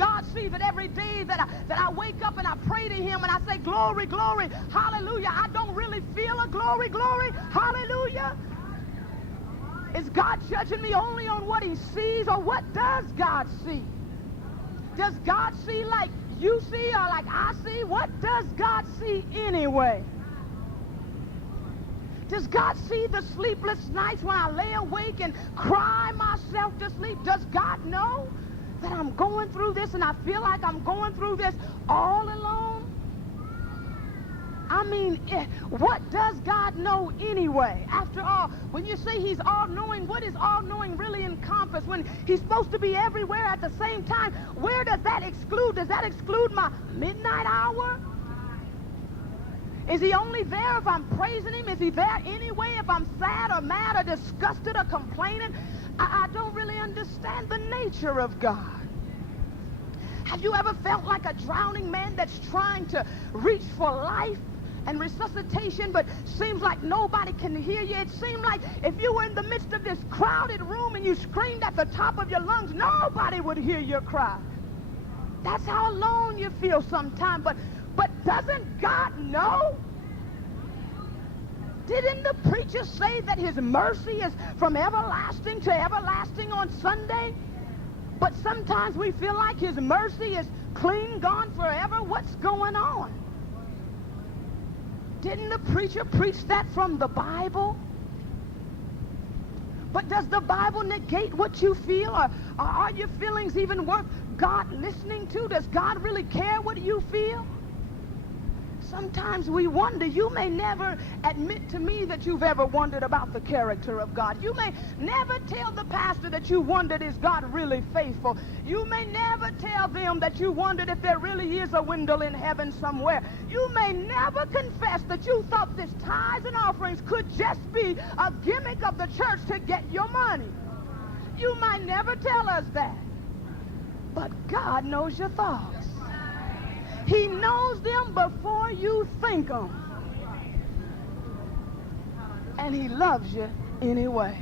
God see that every day that I wake up and I pray to him and I say, glory, glory, hallelujah, I don't really feel a glory, glory, hallelujah? Is God judging me only on what he sees, or what does God see? Does God see like you see or like I see? What does God see anyway? Does God see the sleepless nights when I lay awake and cry myself to sleep? Does God know that I'm going through this and I feel like I'm going through this all alone? I mean, what does God know anyway? After all, when you say he's all-knowing, what is all-knowing really encompass? When he's supposed to be everywhere at the same time, where does that exclude? Does that exclude my midnight hour? Is he only there if I'm praising him? Is he there anyway if I'm sad or mad or disgusted or complaining? I don't really understand the nature of God. Have you ever felt like a drowning man that's trying to reach for life and resuscitation, but seems like nobody can hear you? It seemed like if you were in the midst of this crowded room and you screamed at the top of your lungs, nobody would hear your cry. That's how alone you feel sometimes. But doesn't God know? Didn't the preacher say that his mercy is from everlasting to everlasting on Sunday? But sometimes we feel like his mercy is clean gone forever. What's going on? Didn't the preacher preach that from the Bible? But does the Bible negate what you feel? Or are your feelings even worth God listening to? Does God really care what you feel? Sometimes we wonder. You may never admit to me that you've ever wondered about the character of God. You may never tell the pastor that you wondered, is God really faithful? You may never tell them that you wondered if there really is a window in heaven somewhere. You may never confess that you thought this tithes and offerings could just be a gimmick of the church to get your money. You might never tell us that. But God knows your thoughts. He knows them before you think them. And he loves you anyway.